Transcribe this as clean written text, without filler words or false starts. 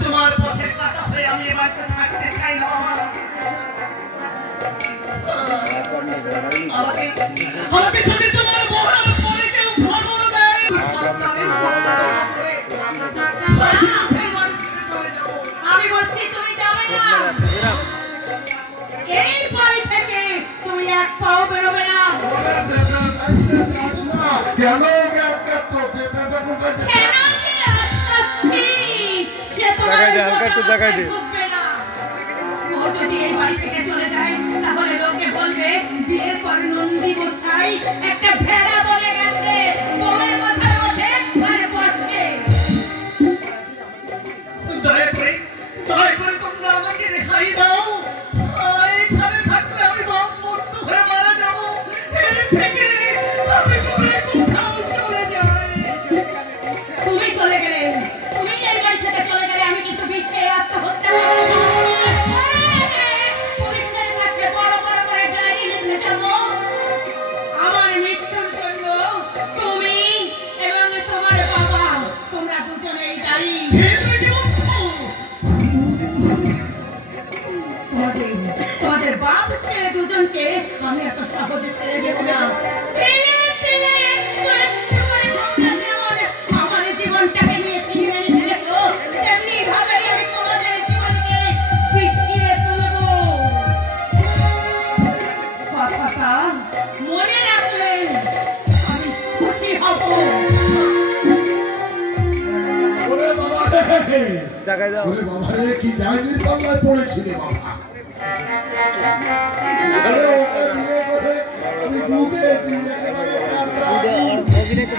তোমার পথে কাটা হয়ে আমি এবার থাকতে চাই না আমাকে যদি তোমার মহারাজ পরে কেউ খবর দেয় আমি বলছি তুমি যাবে না এই বাড়ি থেকে তুমি এক পাও বেরোবে না কেন জায়গায় ও যদি এই বাড়ি থেকে চলে যায় তাহলে লোকে বলবে বিয়ের পর নন্দী গোছাই একটা ভেড়া বলে গেছে বউয়ের মাথায় ওঠে আর পড়ছে দয়া করে তোমরা আমাকে রেহাই দাও এইভাবে থাকলে আমি মুক্ত হয়ে মারা যাবো এর থেকে আমি কোথাও চলে যাই তুমি চলে গেলে তুমি এই বাড়ি থেকে চলে গেলে আমি কিন্তু বিষে আত্মহত্যা পুলিশের কাছে বড় বড় করে ডায়েরি লিখতে যাবো আমার মৃত্যুর জন্য তুমি এবং তোমার বাবা তোমরা দুজনেই দায়ী তোমাদের বাপ ছেলে দুজনকে আমি এত সহজে ছেড়ে দেবো না আমার জীবনটাকে নিয়ে ছিনিয়ে ফেলেছো তেমনি ভাবে আমি তোমাদের জীবনকে পিছিয়ে তুলবো কথাটা মনে রাখলে আমি খুশি হব জায়গায় যাও বাবা রে কি ডাইনির পাল্লায় পড়েছিলে বাবা অভিনয় তো